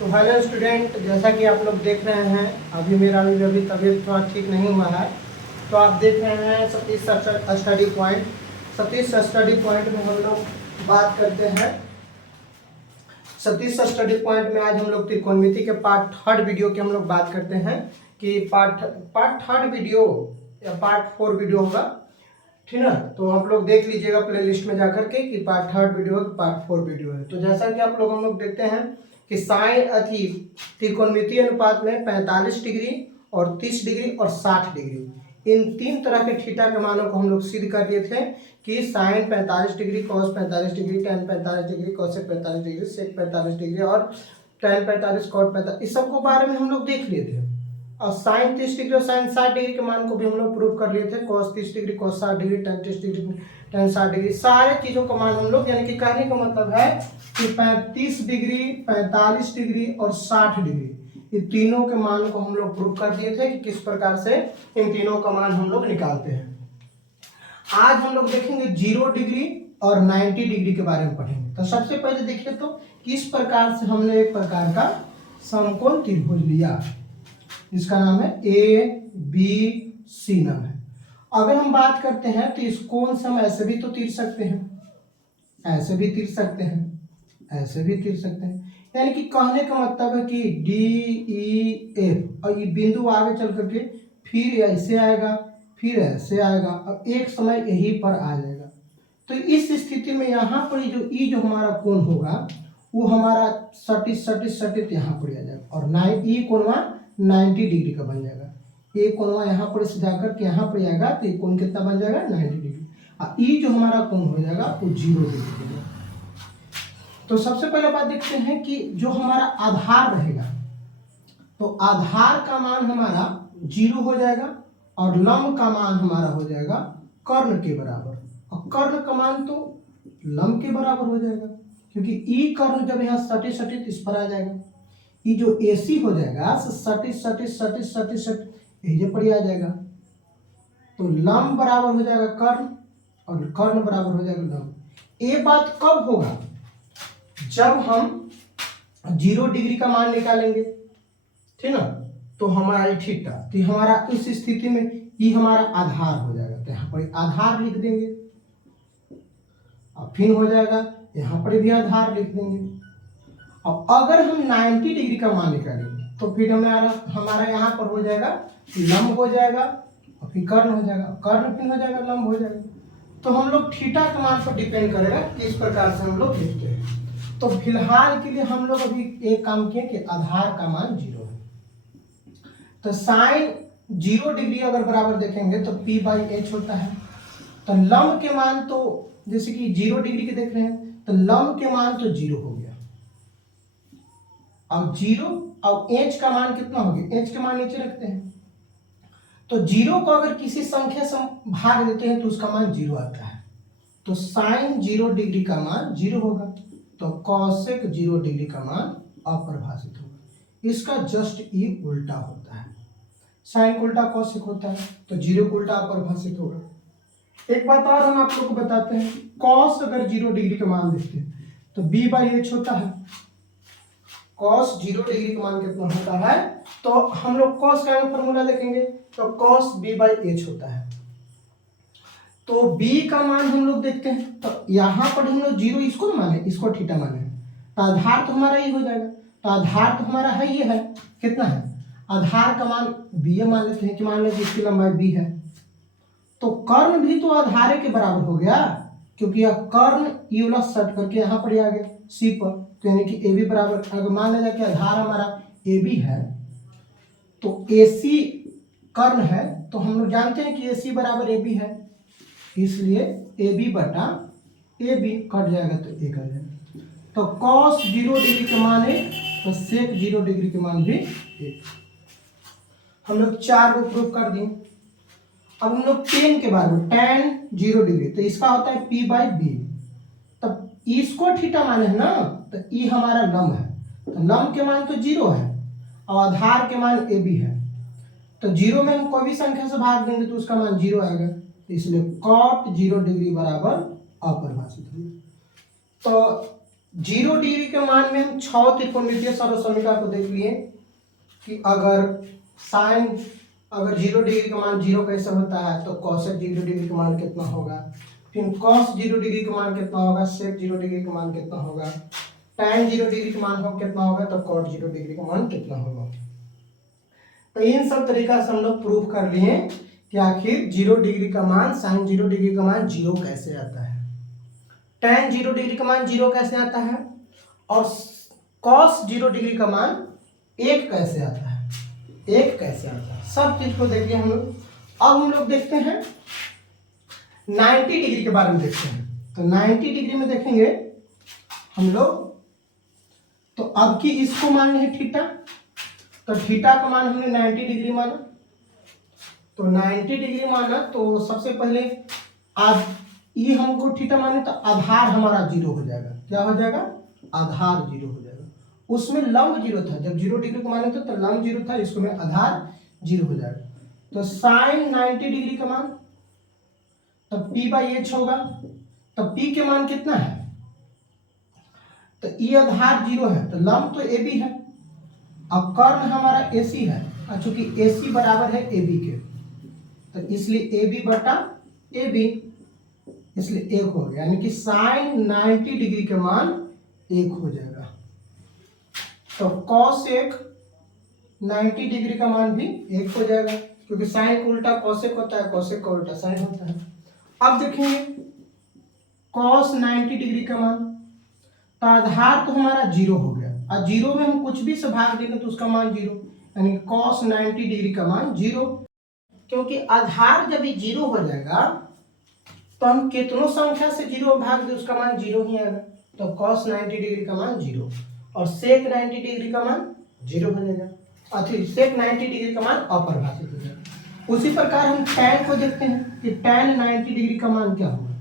तो hello student, जैसा कि आप लोग देख रहे हैं अभी मेरा अभी तबीयत थोड़ा ठीक नहीं हुआ है। तो आप देख रहे हैं Satish study point. Satish study point में हम लोग बात करते हैं। सतीश स्टडी पॉइंट में आज हम लोग त्रिकोणमिति के पार्ट थर्ड वीडियो की हम लोग बात करते हैं कि पार्ट थर्ड वीडियो या पार्ट 4 वीडियो होगा, ठीक है। तो आप लोग देख लीजिएगा प्ले लिस्ट में जाकर के कि पार्ट थर्ड वीडियो है कि पार्ट 4 वीडियो है। तो जैसा कि आप लोग हम लोग देखते हैं कि साइन त्रिकोणमितीय अनुपात में 45 डिग्री और 30 डिग्री और 60 डिग्री, इन तीन तरह के थीटा के मानों को हम लोग सिद्ध कर दिए थे कि sine 45 degree, cos 45 degree, tan 45 degree, cosec 45 degree, sec 45 degree और टेन 45, कॉट 45, इस सब को बारे में हम लोग देख लिए थे। और साइन 30 डिग्री और साइन 60 डिग्री के मान को भी हम लोग प्रूव कर लिए थे। Cos 30 degree, cos 60 degree, ten 30 degree, ten 60 degree, सारे चीजों का मान हम लोग, यानी कि कहने का मतलब है कि 35 डिग्री, 45 डिग्री और 60 डिग्री, ये तीनों के मान को हम लोग प्रूव कर दिए थे कि किस प्रकार से इन तीनों का मान हम लोग निकालते हैं। आज हम लोग देखेंगे 0 डिग्री और 90 डिग्री के बारे में पढ़ेंगे। तो सबसे पहले देखिए तो किस प्रकार से हमने एक प्रकार का समकोण त्रिभुज लिया जिसका नाम है ABC नाम है। अगर हम बात करते हैं तो इस कोण से हम ऐसे भी तो तीर सकते हैं, ऐसे भी तीर सकते हैं, ऐसे भी तीर सकते हैं, यानी कि कहने का मतलब है कि DEF और ये बिंदु आगे चल करके फिर ऐसे आएगा, फिर ऐसे आएगा और एक समय यहीं पर आ जाएगा। तो इस स्थिति में यहाँ पर जो हमारा कोण होगा वो हमारा सटित यहाँ पर आ जाएगा और ई कोणवा 90 डिग्री का बन जाएगा। ये कोणवा यहाँ पर से जाकर के यहाँ पर आएगा तो ये कोण कितना बन जाएगा 90 डिग्री, और ई जो हमारा कोण हो जाएगा वो 0 डिग्री हो जाएगा। तो सबसे पहले बात देखते हैं कि जो हमारा आधार रहेगा तो आधार का मान हमारा 0 हो जाएगा और लंब का मान हमारा हो जाएगा कर्ण के बराबर, और कर्ण का मान तो लंब के बराबर हो जाएगा क्योंकि ई कर्ण जब यहाँ सटित इस पर आ जाएगा, ये जो AC हो जाएगा सटित ये पर आ जाएगा, तो लंब बराबर हो जाएगा कर्ण और कर्ण बराबर हो जाएगा लंब। ये बात कब होगा? जब हम 0 डिग्री का मान निकालेंगे, ठीक ना, तो हमारा थीटा, तो हमारा इस स्थिति में ये हमारा आधार हो जाएगा, तो यहाँ पर आधार लिख देंगे और फिर हो जाएगा यहाँ पर भी आधार लिख देंगे। अब अगर हम 90 डिग्री का मान निकालेंगे तो फिर हमारा यहाँ पर हो जाएगा लंब हो जाएगा और फिर कर्ण हो जाएगा, कर्ण फिर हो जाएगा लंब हो जाएगा। तो हम लोग थीटा के मान पर डिपेंड करेगा किस प्रकार से हम लोग लिखते हैं। तो फिलहाल के लिए हम लोग अभी एक काम किए कि आधार का मान 0 है, तो साइन 0 डिग्री अगर बराबर देखेंगे तो P/H होता है। तो लंब के मान तो जैसे कि 0 डिग्री के देख रहे हैं तो लंब के मान तो 0 हो गया, अब 0 और H का मान कितना हो गया, H के मान नीचे रखते हैं। तो 0 को अगर किसी संख्या से भाग देते हैं तो उसका मान 0 आता है, तो साइन 0 डिग्री का मान 0 होगा, तो कॉसेक 0 डिग्री का मान अपरिभाषित होगा। इसका जस्ट ये उल्टा होता है, साइन उल्टा कॉसेक होता है तो 0 उल्टा अपरिभाषित होगा। एक बात और हम आप लोगों को बताते हैं, कॉस अगर 0 डिग्री का मान देखते हैं तो B/H होता है। कॉस 0 डिग्री का मान कितना होता है, तो हम लोग कॉस का फॉर्मूला देखेंगे तो कॉस B/H होता है। तो B का मान हम लोग देखते हैं तो यहाँ पर हम लोग 0 इसको माने, इसको थीटा माने, तो आधार तो हमारा ये हो जाएगा। तो आधार तो हमारा है, ये है कितना है, आधार का मान B मान लेते हैं कि मान लीजिए इसकी लंबाई B है, तो कर्ण भी तो आधार के बराबर हो गया क्योंकि यह कर्ण ये वाला सट करके यहाँ पर आ गया C पर, तो यानी कि AB बराबर, अगर मान लिया कि आधार हमारा AB है तो AC कर्ण है, तो हम लोग जानते हैं कि AC बराबर AB है, इसलिए AB बटा AB कट जाएगा तो 1 आ जाएगा। तो cos 0 डिग्री के मान 1 तो sec 0 डिग्री के मान भी 1। हम लोग 4 को प्रूव कर दिए। अब हम लोग tan के बारे में, tan 0 डिग्री तो इसका होता है P/B, तब इसको थीटा माने है ना, तो ई हमारा लंब है, तो लंब के मान तो 0 है और आधार के मान AB है, तो 0 में हम कोई भी संख्या से भाग देंगे तो उसका मान 0 आएगा, तो इसलिए cot 0 डिग्री बराबर अपरिभाषित होगा। तो 0 डिग्री के मान में हम 6 त्रिकोणमितीय सर्वसमीका को देख लिए कि अगर 0 डिग्री का मान 0 कैसे होता है, तो cosec 0 डिग्री का मान कितना होगा, फिर cos 0 डिग्री का मान कितना होगा, sec 0 डिग्री का मान कितना होगा, tan 0 डिग्री का मान कितना होगा, तो cot 0 डिग्री का मान कितना होगा। तो इन सब तरीका से हम लोग प्रूफ कर लिए कि आखिर 0 डिग्री का मान sin 0 डिग्री का मान 0 कैसे आता है, tan 0 डिग्री का मान 0 कैसे आता है, और cos 0 डिग्री का मान 1 कैसे आता है, 1 कैसे आता है। सब चीज को देखिए हम लोग। अब हम लोग देखते हैं 90 डिग्री के बारे में देखते हैं। तो 90 डिग्री में देखेंगे हम लोग, तो अब की इसको मान है थीटा, तो थीटा का मान हमने 90 डिग्री माना, तो 90 डिग्री माना तो सबसे पहले आज ये हमको थीटा माने तो आधार हमारा 0 हो जाएगा। क्या हो जाएगा, आधार 0 हो जाएगा। उसमें लंब 0 था, जब 0 डिग्री को माने तो लंब 0 था, इसको में आधार 0 हो जाएगा। तो साइन 90 डिग्री का मान तो p/h होगा। तो p के मान कितना है, तो e आधार 0 है, तो लंब तो ab है, अब कर्ण हमारा AC है, और चूंकि AC बराबर है AB के, तो इसलिए AB बटा AB, इसलिए 1 हो गया, यानी कि साइन 90 डिग्री के मान 1 हो जाएगा। तो cosec 90 डिग्री का मान भी 1 हो जाएगा, क्योंकि साइन का उल्टा cosec होता है, cosec का उल्टा साइन होता है। अब देखेंगे cos 90 डिग्री का मान, तो आधार तो हमारा 0 हो गया, और 0 में हम कुछ भी से भाग देंगे तो उसका मान 0, यानी cos 90 डिग्री का मान 0। क्योंकि आधार जब 0 हो जाएगा तो हम कितनों संख्या से 0 भाग दे उसका मान 0 ही आएगा। तो cos 90 डिग्री का मान 0 और sec 90 डिग्री का मान 0 हो जाएगा, और फिर sec 90 डिग्री का मान अपरिभाषित हो जाएगा। उसी प्रकार हम tan को देखते हैं कि tan 90 डिग्री का मान क्या होगा।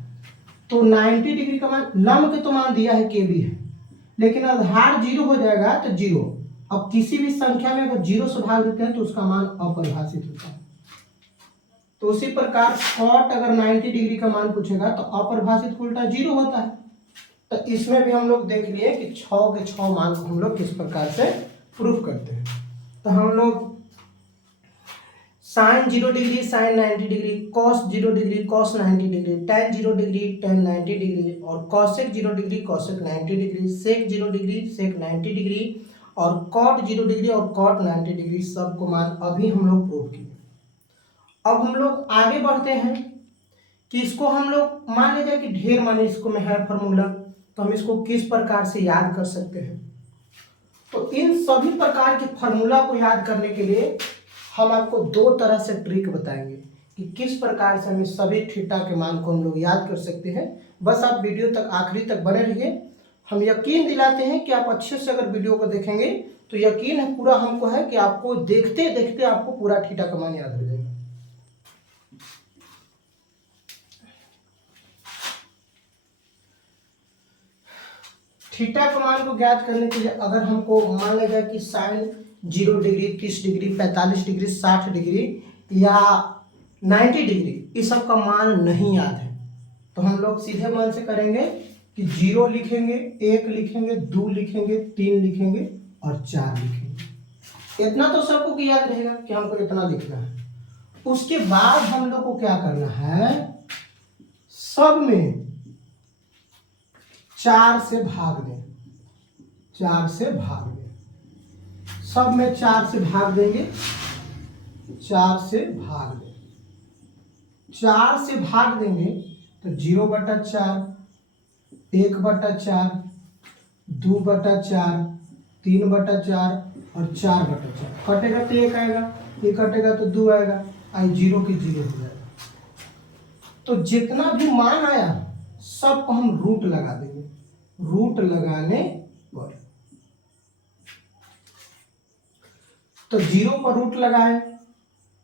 तो 90 डिग्री का मान, लंब के तो मान दिया है kb है, लेकिन आधार 0 हो जाएगा तो 0, अब किसी भी संख्या में अगर 0 से भाग देते हैं तो उसका मान अपरिभाषित होता है। तो उसी प्रकार cot अगर 90 डिग्री का मान पूछेगा तो अपरिभाषित उल्टा 0 होता है। तो इसमें भी हम लोग देख लिए कि 6 के 6 मान को हम लोग किस प्रकार से प्रूफ करते हैं। तो हम लोग sine 0 degree sine 90 degree, cos 0 degree cos 90 degree, tan 0 degree tan 90 degree, और cosec 0 degree cosec 90 degree, sec 0 degree sec 90 degree, और cot 0 डिग्री और cot 90 डिग्री सबको मान अभी हम लोग प्रूव किए। अब हम लोग आगे बढ़ते हैं कि इसको हम लोग मान लीजिए कि ढेर माने इसको में है फॉर्मूला, तो हम इसको किस प्रकार से याद कर सकते हैं। तो इन सभी प्रकार के फॉर्मूला को याद करने के लिए हम आपको 2 तरह से ट्रिक बताएंगे कि किस प्रकार से हम इस सभी थीटा के मान को हम लोग याद कर सकते हैं। बस आप वीडियो तक आखिरी तक बने रहिए। हम यकीन दिलाते हैं कि आप अच्छे से अगर वीडियो को देखेंगे तो यकीन है पूरा हमको है कि आपको देखते देखते आपको पूरा थीटा का मान याद हो जाएगा। थीटा के मान को ज्ञात करने के लिए अगर हमको मान लिया जाए कि sine 0 degree 30 degree 45 degree 60 degree या 90 डिग्री इस सब का मान नहीं याद है, तो हम लोग सीधे मान से करेंगे कि 0 लिखेंगे, 1 लिखेंगे, 2 लिखेंगे, 3 लिखेंगे और 4 लिखेंगे। इतना तो सबको की याद रहेगा कि हमको इतना लिखना है। उसके बाद हम लोग को क्या करना है, सब में 4 से भाग दें, 4 से भाग दें, सब में 4 से भाग देंगे, 4 से भाग दें, 4 से भाग देंगे तो 0/4, 1/4, 2/4, 3/4 और 4/4। कटेगा तो 1 आएगा, ये कटेगा तो 2 आएगा, आई 0 की 0 हो जाएगा। तो जितना भी मान आया सबको हम रूट लगा देंगे। रूट लगाने पर तो 0 पर रूट लगाए,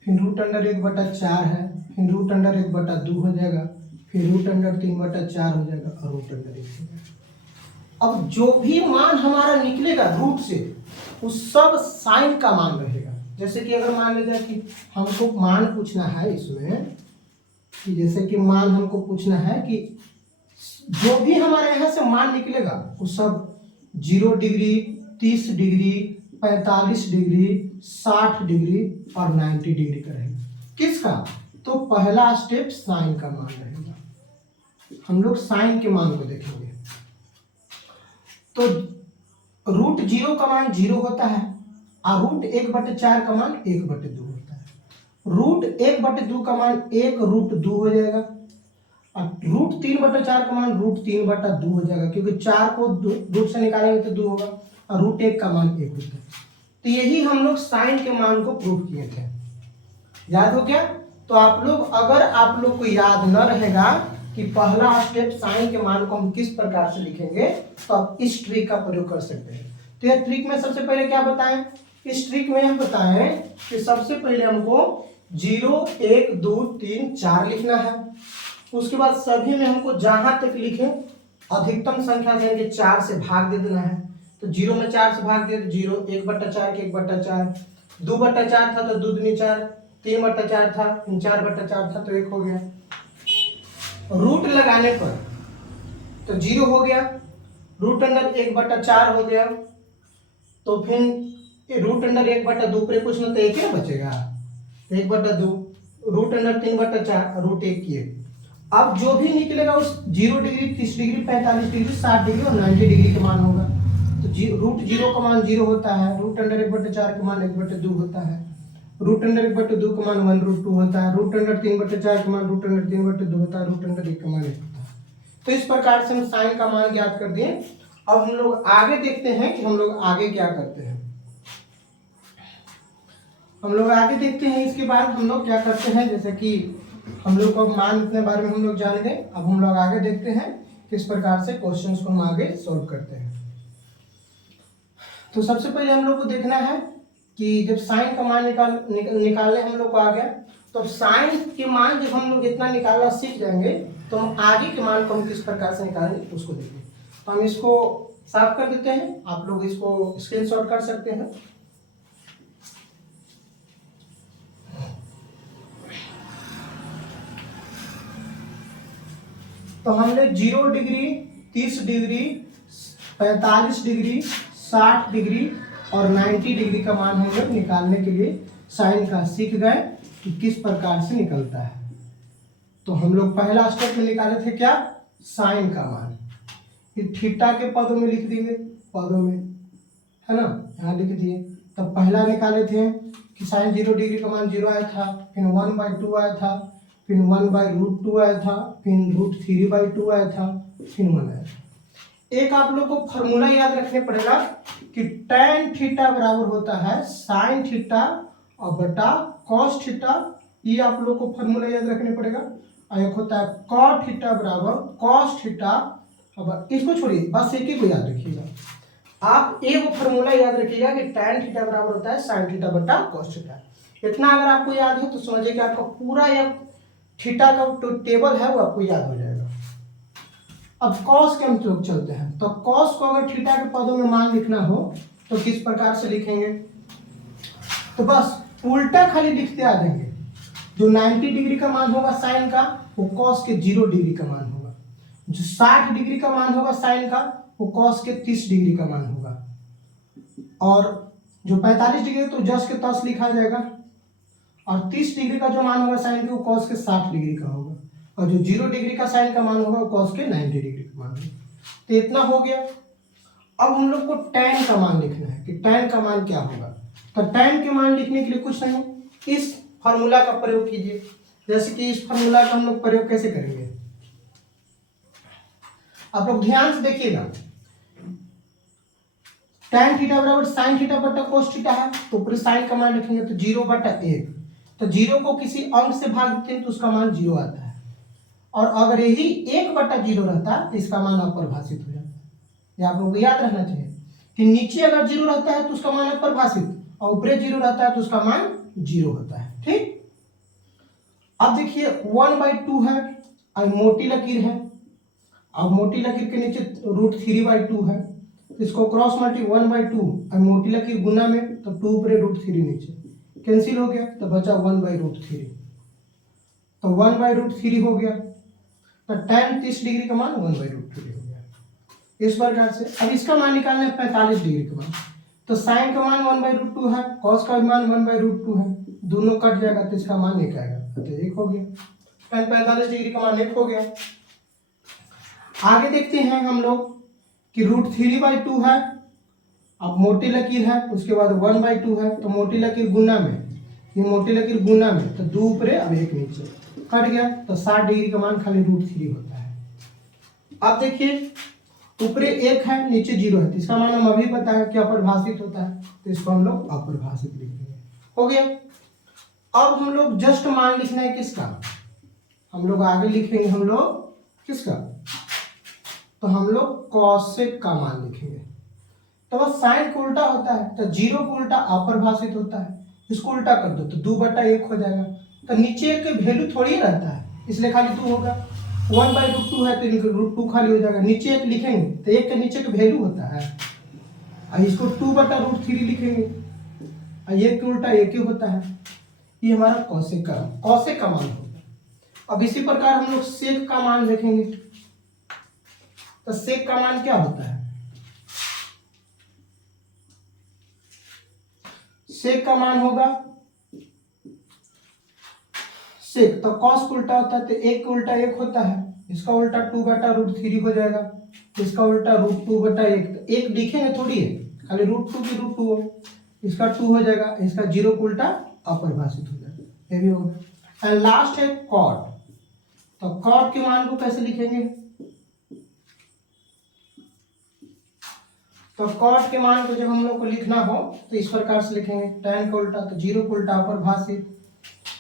फिर रूट अंडर 1/4 है, फिर रूट अंडर 1/2 हो जाएगा, फिर रूट अंडर 3/4 हो जाएगा और रूट अंडर 1 हो जाएगा। अब जो भी मान हमारा निकलेगा रूट से वो सब साइन का मान रहेगा। जैसे कि अगर मान लीजिए कि हमको मान पूछना है इसमें कि जैसे कि मान हमको पूछना है कि जो भी हमारे यहाँ से मान निकलेगा वो सब 0 डिग्री, 30 डिग्री, 45 डिग्री, 60 डिग्री और 90 डिग्री का रहेगा। किसका? तो पहला स्टेप साइन का मान रहेगा। हम लोग साइन के मान को देखेंगे। तो रूट 0 का मान 0 होता है और रूट 1/4 का मान 1/2 होता है। रूट 1/2 का मान 1√2 हो जाएगा और रूट 3/4 का मान रूट 3/2 हो जाएगा, क्योंकि 4 को रूट से निकालेंगे तो 2 होगा और रूट 1 का मान 1 होता है। तो यही हम लोग साइन के मान को प्रूव किए थे। याद हो गया? तो आप लोग, अगर आप लोग को याद न रहेगा कि पहला स्टेप साइन के मान को हम किस प्रकार से लिखेंगे, तो आप इस ट्रिक का प्रयोग कर सकते हैं। तो यह ट्रिक में सबसे पहले क्या बताएं? इस ट्रिक में हम बताएं कि सबसे पहले हमको 0, 1, 2, 3, 4 लिखना है। उसके बाद सभी में हमको जहां तक लिखे अधिकतम संख्या देंगे 4 से भाग दे देना है। तो 0 में 4 से भाग दे, 0 1/4 के 1/4, 2/4 था तो 2 दूनी 4, 3/4 था, 4/4 था तो 1 हो गया। रूट लगाने पर तो 0 हो गया, रूट अंडर 1/4 हो गया, तो फिर रूट अंडर 1/2 पर कुछ ना तो 1 ही बचेगा, 1/2, रूट अंडर 3/4, रूट 1 की 1। अब जो भी निकलेगा उस 0 डिग्री, 30 डिग्री, 45 डिग्री, 60 डिग्री और 90 डिग्री का मान होगा। तो रूट 0 का मान 0 होता है, रूट अंडर 1/4 का मान 1/2 होता है, रूट अंडर 1/2 का मान 1√2 होता है, रूट अंडर 3/4 का मान रूट अंडर 3/2 होता है, रूट अंडर 1 का मान 1 होता है। तो इस प्रकार से हम साइन का मान ज्ञात कर दिए। अब हम लोग आगे देखते हैं कि हम लोग आगे क्या करते हैं। हम लोग आगे देखते हैं, इसके बाद हम लोग क्या करते हैं, जैसे कि हम लोग को मान इतने बारे में हम लोग जान गए। अब हम लोग आगे देखते हैं किस प्रकार से क्वेश्चंस को हम आगे सॉल्व करते हैं। तो सबसे पहले हम लोग को देखना है कि जब साइन का मान निकालने हम लोग को आ गया, तो साइन के मान जब हम लोग इतना निकालना सीख जाएंगे तो हम आगे के मान को हम किस प्रकार से निकालेंगे उसको देखेंगे। तो हम इसको साफ कर देते हैं, आप लोग इसको स्क्रीनशॉट कर सकते हैं। तो हमने 0 डिग्री, 30 डिग्री, 45 डिग्री, 60 डिग्री और 90 डिग्री का मान हम लोग निकालने के लिए साइन का सीख गए कि किस प्रकार से निकलता है। तो हम लोग पहला स्टेप में निकाले थे क्या? साइन का मान। फिर थीटा के पदों में लिख देंगे, पदों में, है ना, यहाँ लिख दिए। तब पहला निकाले थे कि साइन 0 डिग्री का मान 0 आया था, फिर 1/2 आया था, फिर 1/√2 आया था, फिर √3/2 आया था, फिर 1 आया था। एक आप लोग को फॉर्मूला याद रखने पड़ेगा कि tan थीटा बराबर होता है sin थीटा और बटा cos थीटा। ये आप लोग को फॉर्मूला याद रखने पड़ेगा। और एक होता है cot थीटा बराबर cos थीटा। अब इसको छोड़िए, बस एक ही को याद रखिएगा। आप एक फॉर्मूला याद रखिएगा कि tan थीटा बराबर होता है sin थीटा बटा cos थीटा। इतना अगर आपको याद है तो समझिए कि आपका पूरा यह थीटा का जो टेबल है वो आपको याद हो जाएगा। अब कॉस के हम लोग चलते हैं। तो कॉस को अगर थीटा के पदों में मान लिखना हो तो किस प्रकार से लिखेंगे? तो बस उल्टा खाली लिखते आ जाएंगे। जो 90 डिग्री का मान होगा साइन का वो कॉस के 0 डिग्री का मान होगा। जो 60 डिग्री का मान होगा साइन का वो कॉस के 30 डिग्री का मान होगा। और जो 45 डिग्री तो जस के तस लिखा जाएगा। और 30 डिग्री का जो मान होगा साइन के वो कॉस के 60 डिग्री का होगा। और जो 0 डिग्री का साइन का मान होगा वो कॉस के 90 डिग्री का मान होगा। तो इतना हो गया। अब हम लोग को tan का मान लिखना है कि tan का मान क्या होगा। तो tan के मान लिखने के लिए कुछ नहीं, इस फॉर्मूला का प्रयोग कीजिए। जैसे कि इस फॉर्मूला का हम लोग प्रयोग कैसे करेंगे, आप लोग ध्यान से देखिएगा। tan थीटा बराबर sin थीटा बटा cos थीटा है, तो ऊपर साइन का मान लिखेंगे तो 0/1। तो 0 को किसी अंक से भाग देते हैं तो उसका मान 0 आता है। और अगर यही 1/0 रहता तो इसका मान अपरिभाषित हो जाता है। ये आप लोगों को याद रहना चाहिए कि नीचे अगर 0 रहता है तो उसका मान अपरिभाषित और ऊपर 0 रहता है तो उसका मान 0 होता है। ठीक। अब देखिए 1/2 है और मोटी लकीर है। अब मोटी लकीर के नीचे √3/2 है, इसको क्रॉस मल्टी 1/2 और मोटी लकीर गुना में तो 2 ऊपर √3 नीचे कैंसिल हो गया तो बचा 1/√3। तो 1/√3 हो गया। तो tan 30 डिग्री का मान 1/√3 हो गया। इस प्रकार से अब इसका मान निकालना है 45 डिग्री का मान, तो साइन का मान 1/√2 है, कॉस का मान 1/√2 है, दोनों कट जाएगा तो इसका मान 1 आएगा, तो 1 हो गया। tan 45 डिग्री का मान 1 हो गया। आगे देखते हैं हम लोग कि √3/2 है, अब मोटी लकीर है, उसके बाद 1/2 है, तो मोटी लकीर गुना में, ये मोटी लकीर गुना में, तो 2 ऊपरे अब 1 नीचे, कट गया, तो 60 डिग्री का मान खाली √3 होता है। अब देखिए ऊपरे 1 है, नीचे 0 है, तो इसका मान हम अभी पता है कि अपरिभाषित होता है, तो इसको हम लोग अपरिभाषित लिख देंगे। हो गया। अब हम लोग जस्ट मान लिखना है किसका, हम लोग आगे लिखेंगे हम लोग किसका, तो हम लोग कॉसेक का मान लिखेंगे। तो बस साइन को उल्टा होता है, तो 0 को उल्टा अपरिभाषित होता है, इसको उल्टा कर दो तो 2/1 हो जाएगा, तो नीचे के वैल्यू थोड़ी रहता है, इसलिए खाली 2 होगा। 1/√2 है तो √2 खाली हो जाएगा, नीचे 1 लिखेंगे तो 1 के नीचे का वैल्यू होता है, और इसको 2/√3 लिखेंगे, और 1 के उल्टा 1 ही होता है। ये हमारा कॉसेक का मान होगा। अब इसी प्रकार हम लोग सेक का मान देखेंगे, तो सेक का मान क्या होता है, सेक का मान होगा सेक, तो कॉस को उल्टा होता है, तो 1 का उल्टा 1 होता है, इसका उल्टा 2/√3 हो जाएगा, इसका उल्टा √2/1, तो 1 लिखेंगे थोड़ी है, खाली √2 की √2 हो, इसका 2 हो जाएगा, इसका 0 को उल्टा अपरिभाषित हो जाएगा, ये भी होगा। एंड लास्ट है कॉट, तो कॉट के मान को कैसे लिखेंगे, तो कॉट के मान को जब हम लोग को लिखना हो तो इस प्रकार से लिखेंगे, tan को उल्टा तो 0 को उल्टा अपरिभाषित,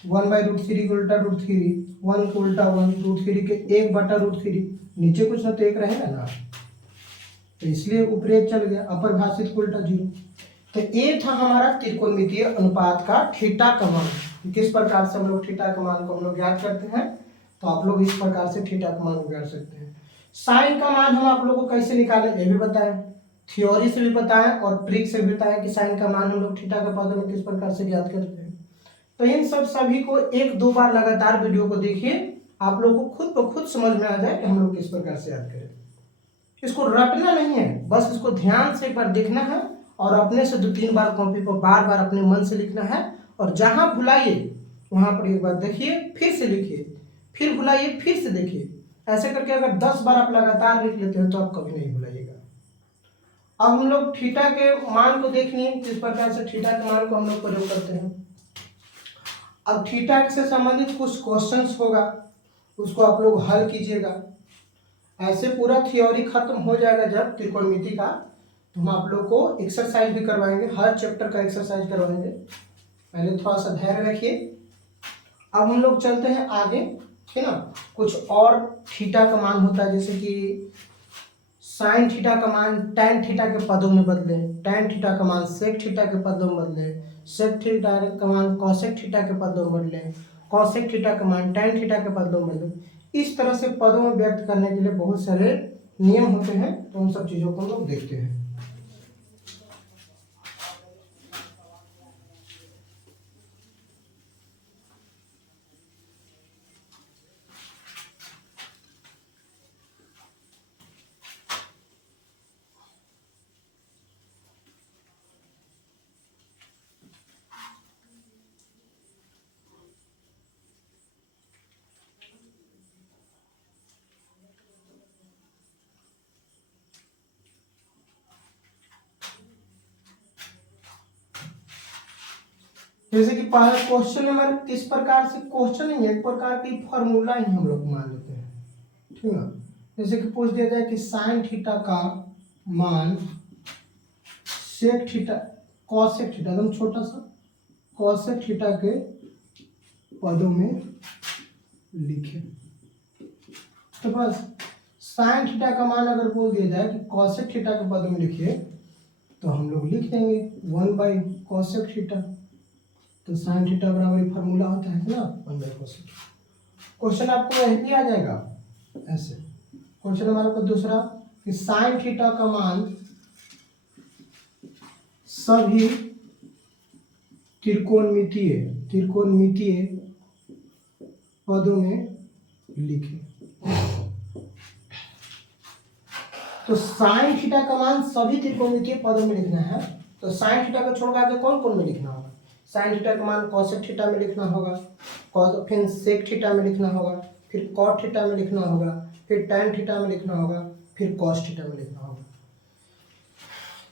1/√3 को उल्टा √3, 1 को उल्टा 1, √3 के 1/√3, नीचे कुछ ना तो 1 रहेगा ना, तो इसलिए ऊपर 1 चल गया, अपरिभाषित को उल्टा 0। तो ये था हमारा त्रिकोणमितीय अनुपात का थीटा का मान। किस प्रकार से हम लोग थीटा का मान को हम लोग ज्ञात करते हैं, तो आप लोग इस प्रकार से थीटा का मान ज्ञात सकते हैं। साइन का मान हम आप लोगों को कैसे निकालें ये भी बताएं, थ्योरी से भी बताएं और ट्रिक से भी बताएं कि साइन का मान हम लोग थीटा के पदों में किस प्रकार से ज्ञात करते हैं। तो इन सब सभी को 1-2 बार लगातार वीडियो को देखिए, आप लोग को खुद ब खुद समझ में आ जाए कि हम लोग किस प्रकार से याद करें। इसको रटना नहीं है, बस इसको ध्यान से एक बार देखना है और अपने से 2-3 बार कॉपी पर बार बार अपने मन से लिखना है, और जहां भुलाइए वहां पर एक बार देखिए, फिर से लिखिए, फिर भुलाइए, फिर से देखिए। ऐसे करके अगर 10 बार आप लगातार लिख लेते हैं तो आप कभी नहीं भुलाइएगा। अब हम लोग थीटा के मान को देखनी है, किस प्रकार से थीटा के मान को हम लोग प्रयोग करते हैं। अब थीटा से संबंधित कुछ क्वेश्चंस होगा, उसको आप लोग हल कीजिएगा। ऐसे पूरा थ्योरी खत्म हो जाएगा जब त्रिकोणमिति का, तो हम आप लोग को एक्सरसाइज भी करवाएंगे, हर चैप्टर का एक्सरसाइज करवाएंगे। पहले थोड़ा सा धैर्य रखिए। अब हम लोग चलते हैं आगे, ठीक है ना। कुछ और थीटा का मान होता है, जैसे कि साइन थीटा का मान tan थीटा के पदों में बदले, tan थीटा का मान सेक थीटा के पदों में बदले, सेक थीटा का मान कॉसेक थीटा के पदों में बदले, कॉसेक थीटा का मान tan थीटा के पदों में बदले। इस तरह से पदों में व्यक्त करने के लिए बहुत सारे नियम होते हैं, तो उन सब चीज़ों को हम लोग देखते हैं। जैसे कि पहला क्वेश्चन नंबर, किस प्रकार से क्वेश्चन नहीं है, एक प्रकार की फॉर्मूला ही हम लोग मान लेते हैं, ठीक है। जैसे कि पूछ दिया जाए कि साइन थीटा का मान सेक थीटा कॉसेक थीटा, एकदम छोटा सा, कॉसेक थीटा के पदों में लिखे। तो बस साइन थीटा का मान अगर बोल दिया जाए कि कॉसेक थीटा के पदों में लिखिए, तो हम लोग लिख देंगे 1/cosec थीटा। तो साइन थीटा बराबर फार्मूला होता है ना 1/cosec। क्वेश्चन आपको यही आ जाएगा ऐसे। क्वेश्चन नंबर आपका दूसरा कि साइन थीटा का मान सभी त्रिकोणमितीय पदों में लिखे। तो साइन थीटा का मान सभी त्रिकोणमितीय पदों में लिखना है। तो साइन थीटा को छोड़ के कौन कौन में लिखना होगा? साइन थीटा का मान कॉसेक थीटा में लिखना होगा, फिर सेक थीटा में लिखना होगा, फिर कॉट थीटा में लिखना होगा, फिर टैन थीटा में लिखना होगा, फिर कॉस थीटा में लिखना होगा।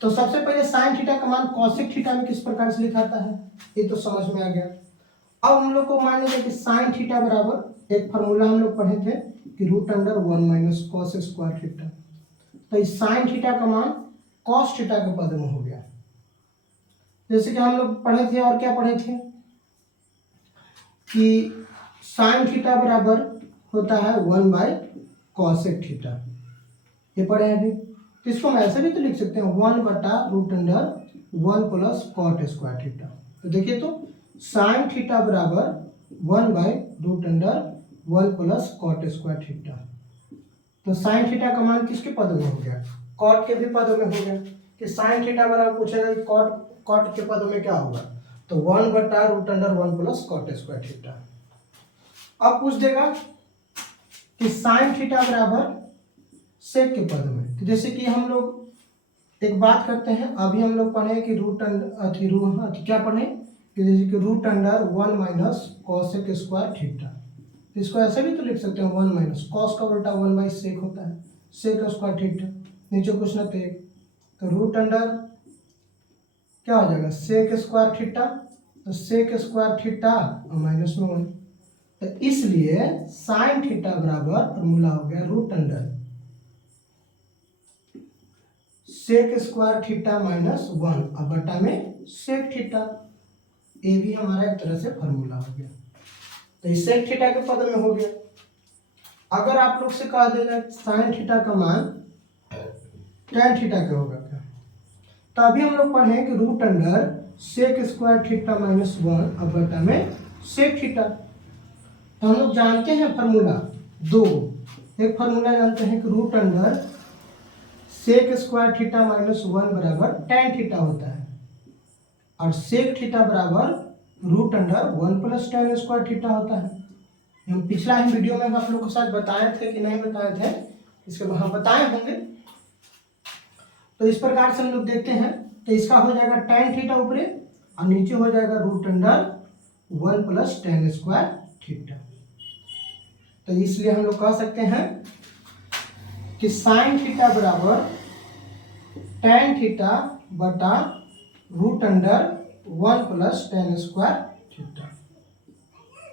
तो सबसे पहले साइन थीटा का मान कॉसेक थीटा में किस प्रकार से लिखा था है, ये तो समझ में आ गया। अब हम लोग को मान लीजिए कि साइन थीटा बराबर एक फार्मूला हम लोग पढ़े थे कि √1 माइनस कॉस स्क्वायर थीटा। तो इस साइन थीटा का मान कॉस थीटा के पद में हो गया, जैसे कि हम लोग पढ़े थे। और क्या पढ़े थे कि साइन थीटा बराबर होता है 1/कॉसेक थीटा, ये पढ़े हैं अभी। तो इसको हम ऐसे भी तो लिख सकते हैं 1/√1 प्लस कॉट स्क्वायर थीटा। तो देखिए तो साइन थीटा बराबर 1/√1 प्लस कॉट स्क्वायर थीटा। तो साइन थीटा का मान किसके पद में हो गया? कॉट के भी पदों में हो गया। कि साइन थीटा बराबर पूछेगा कि कॉट के पदों में क्या होगा? तो 1/√1 प्लस कॉट स्क्वायर थीटा। अब पूछ देगा कि साइन थीटा बराबर सेक के पद में। तो जैसे कि हम लोग एक बात करते हैं, अभी हम लोग पढ़े कि क्या पढ़े कि जैसे कि √1 माइनस कॉसेक स्क्वायर थीटा। तो इसको ऐसे भी तो लिख सकते हैं 1 माइनस कॉस का उल्टा 1/सेक होता है, सेक स्क्वायर थीटा, नीचे कुछ ना तो √, क्या हो जाएगा सेक स्क्वायर थीटा। तो सेक स्क्वायर थीटा और माइनस में 1। तो इसलिए साइन थीटा बराबर फॉर्मूला हो गया √, सेक स्क्वायर थीटा माइनस 1 अब बटा में सेक थीटा। ये भी हमारा एक तरह से फॉर्मूला हो गया। तो इस सेक थीटा के पद में हो गया। अगर आप लोग से कह देगा साइन थीटा का मान टैन थीटा का होगा क्या, तो अभी हम लोग पढ़े कि √, सेक स्क्वायर थीटा माइनस 1 अब बटा में सेक थीटा। तो हम लोग जानते हैं फार्मूला दो। एक फार्मूला जानते हैं कि √, सेक स्क्वायर थीटा माइनस 1 बराबर टैन थीटा होता है, और सेक थीटा बराबर √1 प्लस टैन स्क्वायर थीटा होता है। हम पिछला ही वीडियो में आप लोग के साथ बताए थे कि नहीं बताए थे, इसके वहाँ बताए होंगे। तो इस प्रकार से हम लोग देखते हैं। तो इसका हो जाएगा टैन थीटा ऊपरे और नीचे हो जाएगा √1 प्लस टैन स्क्वायर थीटा। तो इसलिए हम लोग कह सकते हैं कि साइन थीटा बराबर टैन थीटा बटा √1 प्लस टैन स्क्वायर थीटा।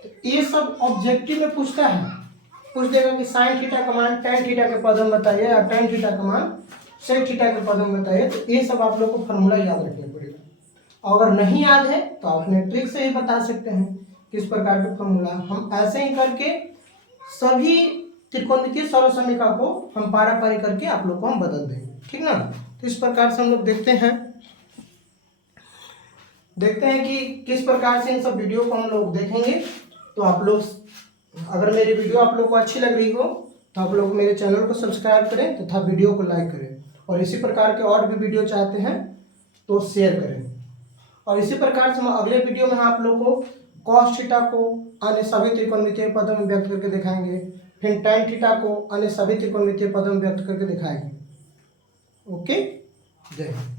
तो ये सब ऑब्जेक्टिव में पूछता है, पूछ देगा कि साइन थीटा का मान टैन थीटा के पद में बताइए या टैन थीटा का मान सेक थीटा के पद में बताइए। तो ये सब आप लोग को फॉर्मूला याद रखना पड़ेगा। अगर नहीं याद है तो आप अपने ट्रिक से ही बता सकते हैं किस प्रकार के फॉर्मूला। हम ऐसे ही करके सभी त्रिकोणमितीय सरल समीकरण को हम पारा-पारी करके आप लोग को हम बदल देंगे, ठीक ना। तो इस प्रकार से हम लोग देखते हैं कि किस प्रकार से इन सब वीडियो को हम लोग देखेंगे। तो आप लोग अगर मेरी वीडियो आप लोग को अच्छी लग रही हो तो आप लोग मेरे चैनल को सब्सक्राइब करें तथा वीडियो को लाइक करें, और इसी प्रकार के और भी वीडियो चाहते हैं तो शेयर करें। और इसी प्रकार से हम अगले वीडियो में आप लोग को कॉस थीटा को अन्य सभी त्रिकोणमितीय पदों में व्यक्त करके दिखाएंगे, फिर टैन थीटा को अन्य सभी त्रिकोणमितीय पदों में व्यक्त करके दिखाएंगे। ओके, जय हिंद।